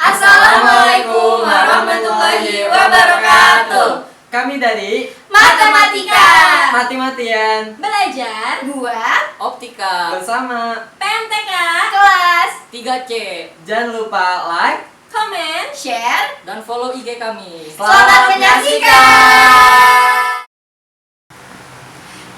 Assalamualaikum warahmatullahi wabarakatuh. Kami dari Matematika. Mati-matian Belajar buat Optika bersama PMTK kelas 3C. Jangan lupa like, comment, share. Dan follow IG kami. Selamat menyaksikan.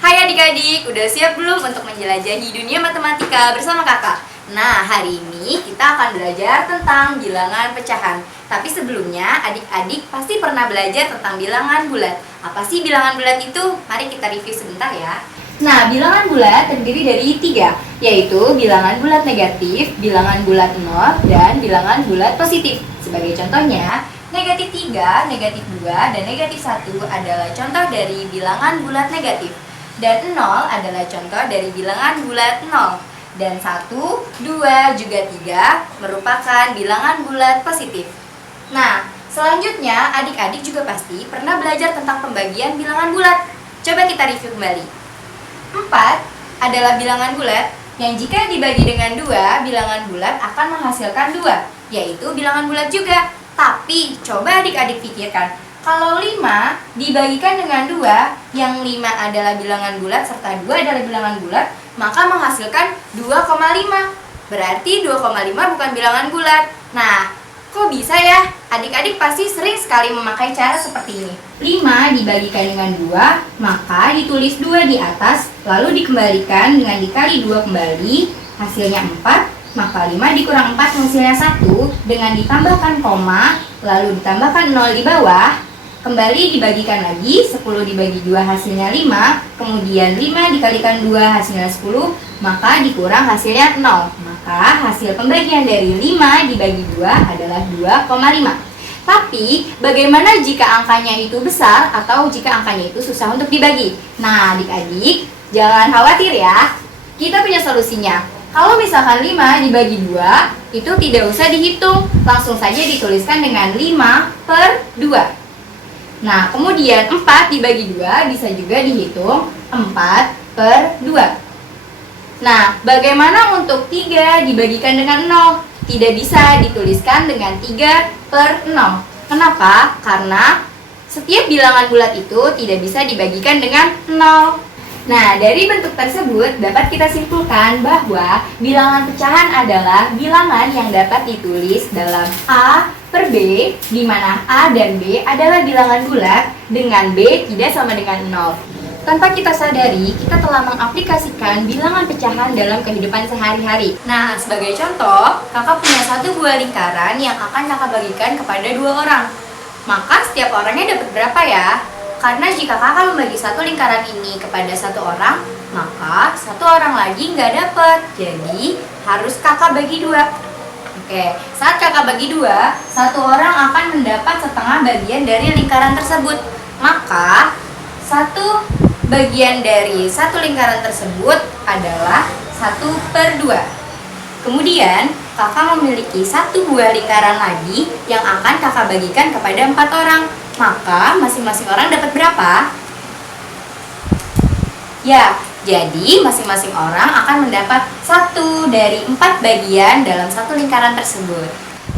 Hai adik-adik, udah siap belum untuk menjelajahi dunia matematika bersama kakak? Nah, hari ini kita akan belajar tentang bilangan pecahan. Tapi sebelumnya, adik-adik pasti pernah belajar tentang bilangan bulat. Apa sih bilangan bulat itu? Mari kita review sebentar ya. Nah, bilangan bulat terdiri dari 3, yaitu bilangan bulat negatif, bilangan bulat 0, dan bilangan bulat positif. Sebagai contohnya, negatif 3, negatif 2, dan negatif 1 adalah contoh dari bilangan bulat negatif. Dan 0 adalah contoh dari bilangan bulat 0. Dan 1, 2, juga 3 merupakan bilangan bulat positif. Nah, selanjutnya adik-adik juga pasti pernah belajar tentang pembagian bilangan bulat. Coba kita review kembali. 4 adalah bilangan bulat yang jika dibagi dengan 2, bilangan bulat akan menghasilkan 2, yaitu bilangan bulat juga. Tapi coba adik-adik pikirkan, kalau 5 dibagikan dengan 2, yang 5 adalah bilangan bulat serta 2 adalah bilangan bulat, maka menghasilkan 2,5. Berarti 2,5 bukan bilangan bulat. Nah, kok bisa ya? Adik-adik pasti sering sekali memakai cara seperti ini. 5 dibagikan dengan 2, maka ditulis 2 di atas, lalu dikembalikan dengan dikali 2 kembali, hasilnya 4. Maka 5 dikurang 4 hasilnya 1, dengan ditambahkan koma, lalu ditambahkan 0 di bawah, kembali dibagikan lagi, 10 dibagi 2 hasilnya 5, kemudian 5 dikalikan 2 hasilnya 10, maka dikurang hasilnya 0. Maka hasil pembagian dari 5 dibagi 2 adalah 2,5. Tapi bagaimana jika angkanya itu besar atau jika angkanya itu susah untuk dibagi? Nah, adik-adik jangan khawatir ya, kita punya solusinya. Kalau misalkan 5 dibagi 2, itu tidak usah dihitung, langsung saja dituliskan dengan 5/2. Nah, kemudian 4 dibagi 2 bisa juga dihitung 4/2. Nah, bagaimana untuk 3 dibagikan dengan 0? Tidak bisa dituliskan dengan 3/0. Kenapa? Karena setiap bilangan bulat itu tidak bisa dibagikan dengan 0. Nah, dari bentuk tersebut dapat kita simpulkan bahwa bilangan pecahan adalah bilangan yang dapat ditulis dalam A/B, di mana A dan B adalah bilangan bulat dengan B tidak sama dengan 0. Tanpa kita sadari, kita telah mengaplikasikan bilangan pecahan dalam kehidupan sehari-hari. Nah, sebagai contoh, kakak punya satu buah lingkaran yang akan kakak bagikan kepada 2 orang. Maka setiap orangnya dapat berapa ya? Karena jika kakak membagi satu lingkaran ini kepada 1 orang, maka 1 orang lagi nggak dapat. Jadi harus kakak bagi 2. Oke, saat kakak bagi 2, 1 orang akan mendapat setengah bagian dari lingkaran tersebut. Maka 1 bagian dari 1 lingkaran tersebut adalah 1/2. Kemudian kakak memiliki 1 buah lingkaran lagi yang akan kakak bagikan kepada 4 orang. Maka masing-masing orang dapat berapa? Ya, jadi masing-masing orang akan mendapat 1 dari 4 bagian dalam 1 lingkaran tersebut.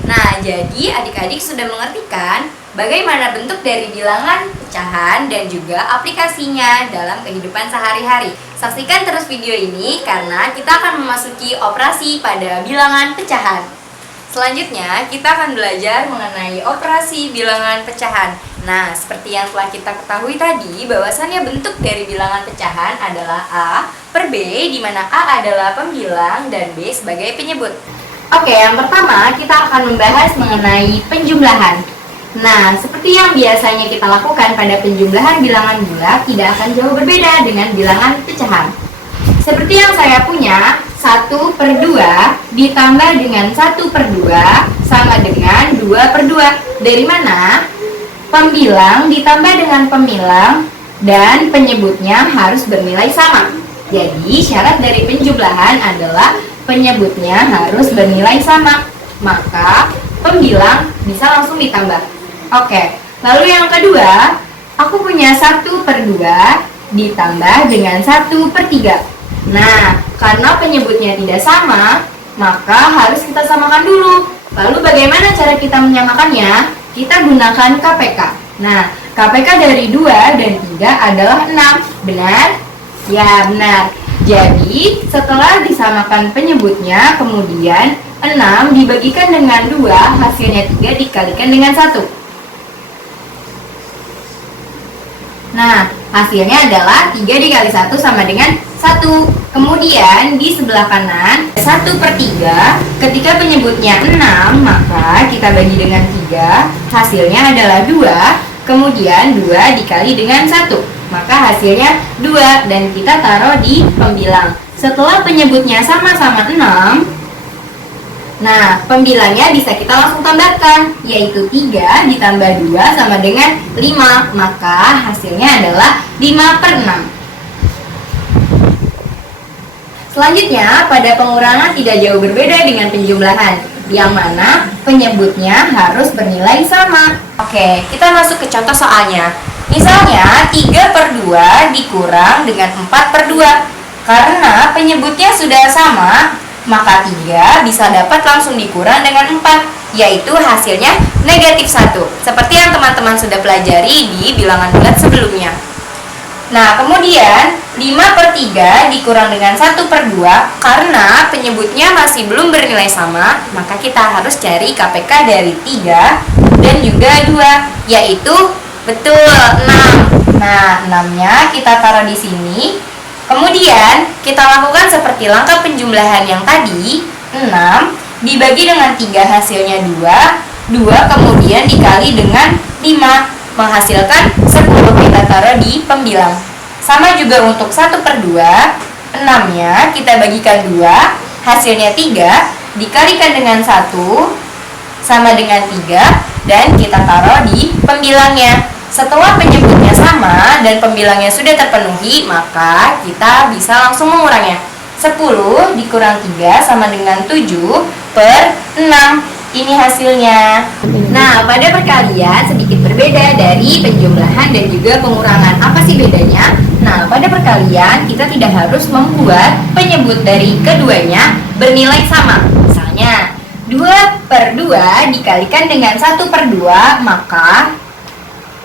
Nah, jadi adik-adik sudah mengerti kan bagaimana bentuk dari bilangan pecahan dan juga aplikasinya dalam kehidupan sehari-hari. Saksikan terus video ini karena kita akan memasuki operasi pada bilangan pecahan. Selanjutnya, kita akan belajar mengenai operasi bilangan pecahan. Nah, seperti yang telah kita ketahui tadi, bahwasannya bentuk dari bilangan pecahan adalah A/B, di mana A adalah pembilang dan B sebagai penyebut. Oke, yang pertama kita akan membahas mengenai penjumlahan. Nah, seperti yang biasanya kita lakukan pada penjumlahan bilangan bulat, tidak akan jauh berbeda dengan bilangan pecahan. Seperti yang saya punya, 1/2 ditambah dengan 1/2 sama dengan 2/2. Dari mana? Pembilang ditambah dengan pemilang dan penyebutnya harus bernilai sama. Jadi syarat dari penjumlahan adalah penyebutnya harus bernilai sama. Maka pembilang bisa langsung ditambah. Oke, lalu yang kedua, aku punya 1/2 ditambah dengan 1/3. Nah, karena penyebutnya tidak sama, maka harus kita samakan dulu. Lalu bagaimana cara kita menyamakannya? Kita gunakan KPK. Nah, KPK dari 2 dan 3 adalah 6. Benar? Ya, benar. Jadi, setelah disamakan penyebutnya, kemudian 6 dibagikan dengan 2, hasilnya 3 dikalikan dengan 1. Nah, hasilnya adalah 3 dikali 1 sama dengan 1. Kemudian di sebelah kanan 1/3. Ketika penyebutnya 6, maka kita bagi dengan 3. Hasilnya adalah 2. Kemudian 2 dikali dengan 1, maka hasilnya 2. Dan kita taruh di pembilang. Setelah penyebutnya sama-sama 6, nah, pembilangnya bisa kita langsung tambahkan, yaitu 3 ditambah 2 sama dengan 5. Maka hasilnya adalah 5/6. Selanjutnya, pada pengurangan tidak jauh berbeda dengan penjumlahan, yang mana penyebutnya harus bernilai sama. Oke, kita masuk ke contoh soalnya. Misalnya, 3/2 dikurang dengan 4/2. Karena penyebutnya sudah sama, maka 3 bisa dapat langsung dikurang dengan 4, yaitu hasilnya -1, seperti yang teman-teman sudah pelajari di bilangan bulat sebelumnya. Nah, kemudian 5/3 dikurang dengan 1/2, karena penyebutnya masih belum bernilai sama, maka kita harus cari KPK dari 3 dan juga 2, yaitu betul 6. Nah, 6-nya kita taruh di sini. Kemudian kita lakukan seperti langkah penjumlahan yang tadi. 6 dibagi dengan 3 hasilnya 2. 2 kemudian dikali dengan 5 menghasilkan 10. Kita taruh di pembilang. Sama juga untuk 1/2. 6-nya kita bagikan 2. Hasilnya 3 dikalikan dengan 1 sama dengan 3. Dan kita taruh di pembilangnya. Setelah penyebutnya sama dan pembilangnya sudah terpenuhi, maka kita bisa langsung mengurangnya. 10 dikurang 3 sama dengan 7/6. Ini hasilnya. Nah, pada perkalian sedikit berbeda dari penjumlahan dan juga pengurangan. Apa sih bedanya? Nah, pada perkalian kita tidak harus membuat penyebut dari keduanya bernilai sama. Misalnya, 2/2 dikalikan dengan 1/2, maka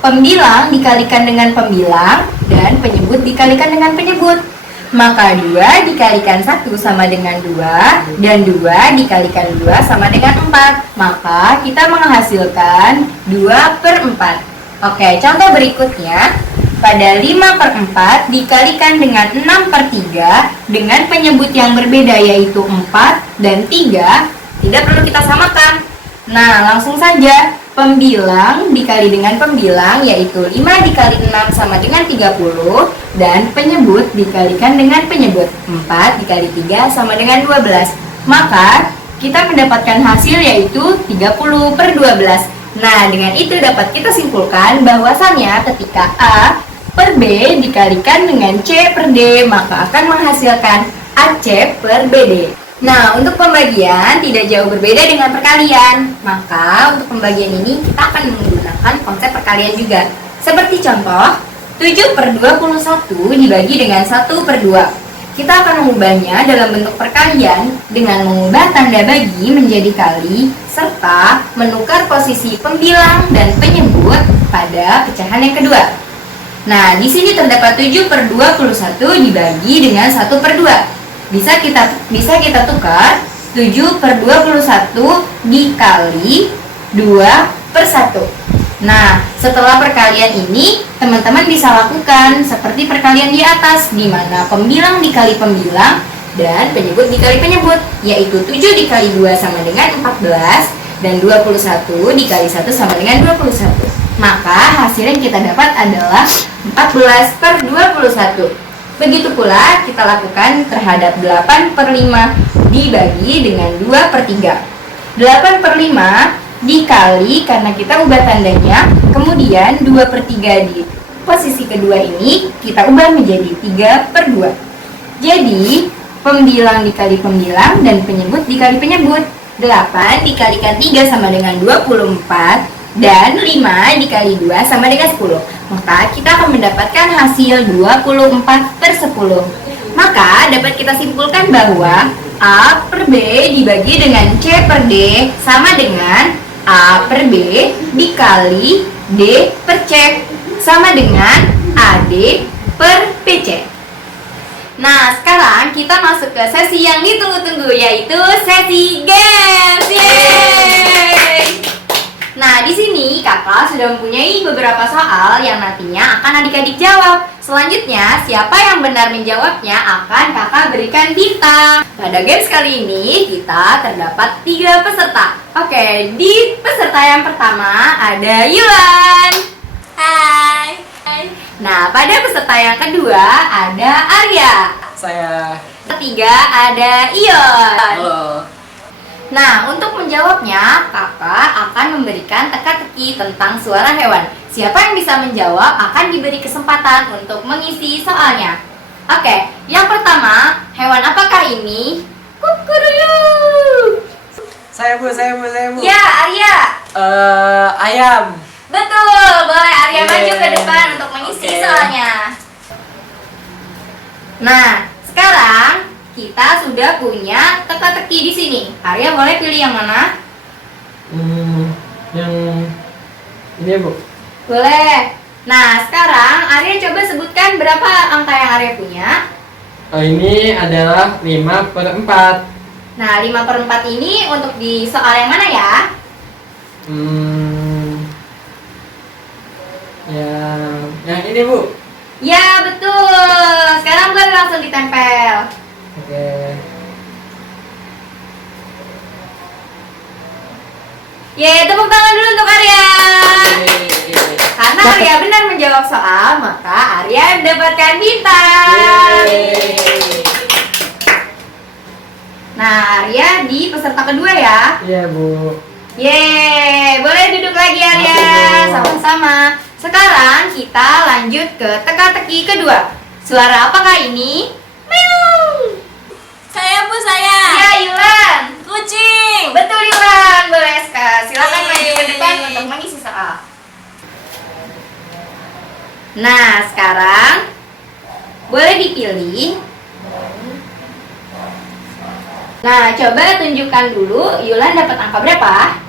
pembilang dikalikan dengan pembilang dan penyebut dikalikan dengan penyebut. Maka 2 dikalikan 1 sama dengan 2 dan 2 dikalikan 2 sama dengan 4. Maka kita menghasilkan 2/4. Oke, contoh berikutnya. Pada 5/4 dikalikan dengan 6/3 dengan penyebut yang berbeda, yaitu 4 dan 3. Tidak perlu kita samakan. Nah, langsung saja. Pembilang dikali dengan pembilang, yaitu 5 dikali 6 sama dengan 30. Dan penyebut dikalikan dengan penyebut, 4 dikali 3 sama dengan 12. Maka kita mendapatkan hasil yaitu 30/12. Nah, dengan itu dapat kita simpulkan bahwasannya ketika A per B dikalikan dengan C per D, maka akan menghasilkan AC per BD. Nah, untuk pembagian tidak jauh berbeda dengan perkalian. Maka untuk pembagian ini kita akan menggunakan konsep perkalian juga. Seperti contoh, 7/21 dibagi dengan 1/2. Kita akan mengubahnya dalam bentuk perkalian dengan mengubah tanda bagi menjadi kali, serta menukar posisi pembilang dan penyebut pada pecahan yang kedua. Nah, di sini terdapat 7/21 dibagi dengan 1/2. Bisa kita tukar 7/21 dikali 2/1. Nah, setelah perkalian ini, teman-teman bisa lakukan seperti perkalian di atas, di mana pembilang dikali pembilang dan penyebut dikali penyebut, yaitu 7 dikali 2 sama dengan 14, dan 21 dikali 1 sama dengan 21. Maka hasil yang kita dapat adalah 14/21. Begitu pula kita lakukan terhadap 8/5 dibagi dengan 2/3. 8/5 dikali, karena kita ubah tandanya, kemudian 2/3 di posisi kedua ini kita ubah menjadi 3/2. Jadi pembilang dikali pembilang dan penyebut dikali penyebut. 8 dikalikan 3 sama dengan 24, dan 5 dikali 2 sama dengan 10. Maka kita akan mendapatkan hasil 24/10. Maka dapat kita simpulkan bahwa A per B dibagi dengan C per D sama dengan A per B dikali D per C sama dengan AD per BC. Nah, sekarang kita masuk ke sesi yang ditunggu-tunggu, yaitu sesi games. Yeay! Nah, di sini kakak sudah mempunyai beberapa soal yang nantinya akan adik-adik jawab. Selanjutnya, siapa yang benar menjawabnya akan kakak berikan bintang. Pada games kali ini, kita terdapat 3 peserta. Oke, di peserta yang pertama ada Yulan. Hai. Nah, pada peserta yang kedua ada Arya. Saya. Ketiga ada Ion. Halo. Nah, untuk menjawabnya, kakak akan memberikan teka-teki tentang suara hewan. Siapa yang bisa menjawab akan diberi kesempatan untuk mengisi soalnya. Oke, yang pertama, hewan apakah ini? Kukuruyuk. Saya bu. Ya, Arya. Ayam. Betul, boleh Arya Yeay. maju ke depan untuk mengisi Oke. soalnya. Nah, sekarang kita sudah punya teka-teki di sini. Arya boleh pilih yang mana? Yang ini bu. Boleh. Nah, sekarang Arya coba sebutkan berapa angka yang Arya punya. Ini adalah 5/4. Nah, 5/4 ini untuk di soal yang mana ya? Yang ini bu. Ya, betul. Sekarang boleh langsung ditempel. Oke. Yeay, tepuk tangan dulu untuk Arya. Karena Arya benar menjawab soal, maka Arya mendapatkan bintang. Nah, Arya di peserta kedua ya. Iya bu. Yeay, boleh duduk lagi Arya. Makasih, Bu. Sama-sama. Sekarang kita lanjut ke teka-teki kedua. Suara apakah ini? Meong. Saya Bu, saya. Ya, Yulan. Kucing. Betul Yulan. Boleh silakan Yeay. maju ke depan untuk mengisi soal. Nah, sekarang boleh dipilih. Nah, coba tunjukkan dulu Yulan dapat angka berapa?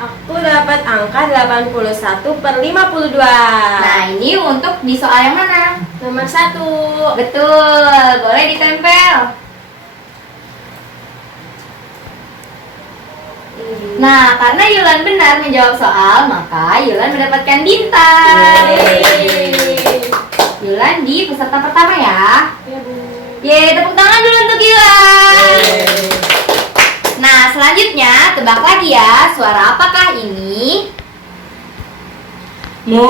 Aku dapat angka 81/52. Nah, ini untuk di soal yang mana? Nomor 1. Betul, boleh ditempel. Nah, karena Yulan benar menjawab soal, maka Yulan mendapatkan bintang. Yeay. Yulan di peserta pertama ya. Ya, Bu. Yeay, tepuk tangan dulu untuk Yulan. Nah, selanjutnya tebak lagi ya, suara apakah ini? Mu.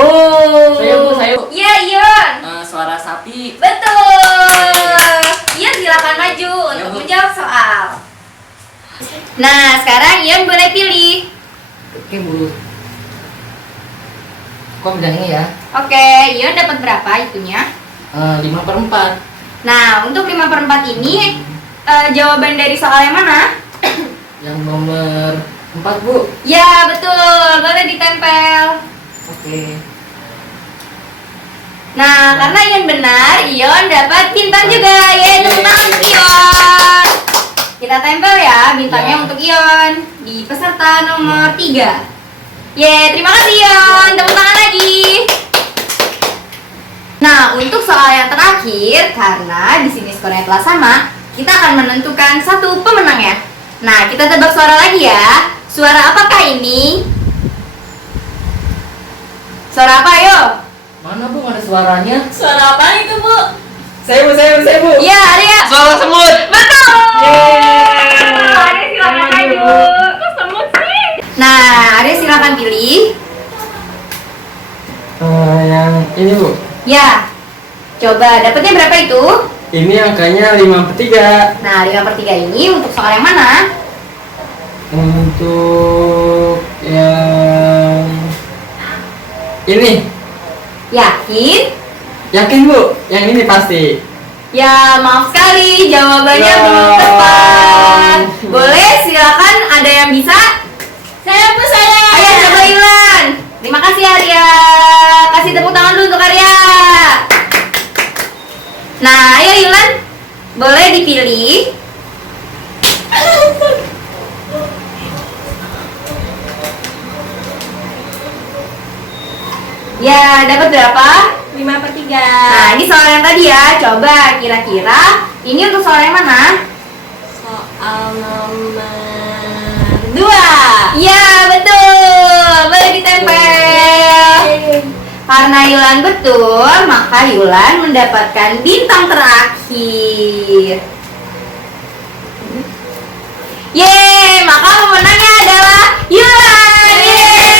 Saya, Bu. Iya, Ion. Suara sapi. Betul. Ion silakan maju Ya, untuk Bu. menjawab soal. Nah, sekarang Ion boleh pilih. Oke, Bu. Kok bedanya ya? Oke, Ion dapat berapa itunya? 5/4. Nah, untuk 5/4 ini jawaban dari soal yang mana? Yang nomor 4, Bu. Ya, betul. Boleh ditempel. Oke. Nah, karena Ion benar, Ion dapat bintang juga. Yeay, tepuk tangan untuk Ion. Kita tempel ya bintangnya Ya. untuk Ion di peserta nomor 3. Yeay, terima kasih Ion. Tepuk tangan lagi. Nah, untuk soal yang terakhir, karena di sini skornya telah sama, kita akan menentukan satu pemenang ya. Nah, kita tebak suara lagi ya. Suara apakah ini? Suara apa, ayo? Mana, Bu? Ada suaranya? Suara apa itu, Bu? Saya bu. Iya, Arya. Suara semut. Betul. Yeay. Arya silakan Maju, maju. Bu. Kok semut sih? Nah, Arya silakan pilih. Yang ini bu. Ya. Coba dapatnya berapa itu? Ini angkanya 5/3. Nah, 5/3 ini untuk soal yang mana? Untuk yang ini. Yakin? Yakin bu? Yang ini pasti. Ya, maaf sekali, jawabannya Ya. belum tepat. Boleh, silakan. Ada yang bisa? Saya, Bu, saya. Ayo, coba Ilan. Terima kasih Arya. Kasih tepuk tangan dulu untuk Arya. Nah, ayo Ilan. Boleh dipilih. Ya, dapat berapa? 5/3. Nah, ini soal yang tadi ya. Coba kira-kira ini untuk soal yang mana? Soal nomor 2. Iya, betul. Boleh ditempel. Karena Yulan betul, maka Yulan mendapatkan bintang terakhir. Yeay, maka pemenangnya adalah Yulan. Yeay.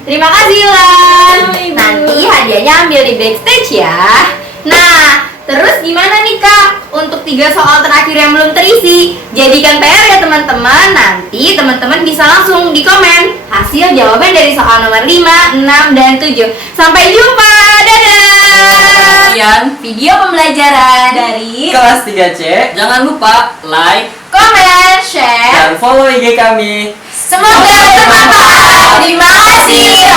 Terima kasih Yulan. Ibu. Nanti hadiahnya ambil di backstage ya. Nah, terus gimana nih Kak untuk 3 soal terakhir yang belum terisi? Jadikan PR ya teman-teman. Nanti teman-teman bisa langsung di komen hasil jawaban dari soal nomor 5, 6, dan 7. Sampai jumpa. Dadah. Sekian Video pembelajaran dari Kelas 3C. jangan lupa like. komen, share. Dan follow IG kami. Semoga bermanfaat. Terima kasih.